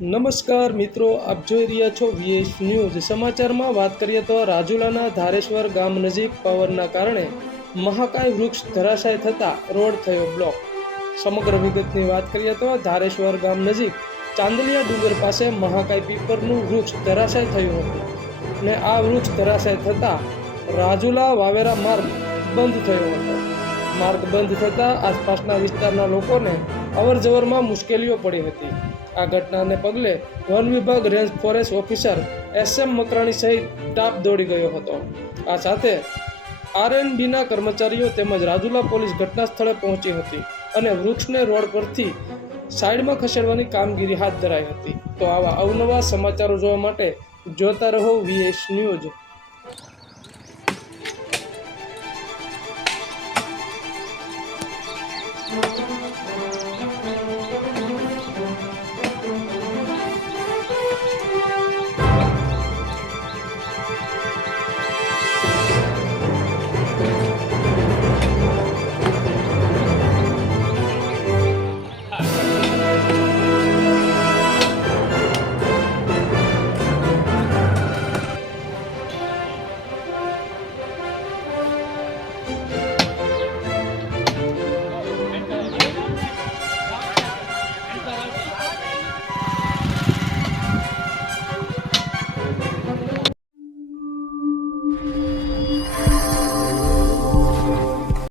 નમસ્કાર મિત્રો, આપ જોઈ રહ્યા છો વીએસ ન્યૂઝ। સમાચારમાં વાત કરીએ તો રાજુલાના ધારેશ્વર ગામ નજીક પવનના કારણે મહાકાય વૃક્ષ ધરાશાય થતાં રોડ થયો બ્લોક। સમગ્ર વિગતની વાત કરીએ તો ધારેશ્વર ગામ નજીક ચાંદલિયા ડુંગર પાસે મહાકાય પીપળનું વૃક્ષ ધરાશાય થયું હતું ને આ વૃક્ષ ધરાશાય થતાં રાજુલા વાવેરા માર્ગ બંધ થયો હતો। માર્ગ બંધ થતાં આસપાસના વિસ્તારના લોકોને અવરજવરમાં મુશ્કેલીઓ પડી હતી। આ ઘટનાને પગલે વન વિભાગ રેન્જ ફોરેસ્ટ ઓફિસર SM મકરાણી સહિત સ્ટાફ દોડી ગયો હતો। આ સાથે RNBના કર્મચારીઓ તેમજ રાજુલા પોલીસ ઘટના સ્થળે પહોંચી હતી અને વૃક્ષને રોડ પરથી સાઈડમાં ખસેડવાની કામગીરી હાથ ધરાઈ હતી। તો આવા અવનવા સમાચારો જોવા માટે જોતા રહો વીએસ ન્યૂઝ।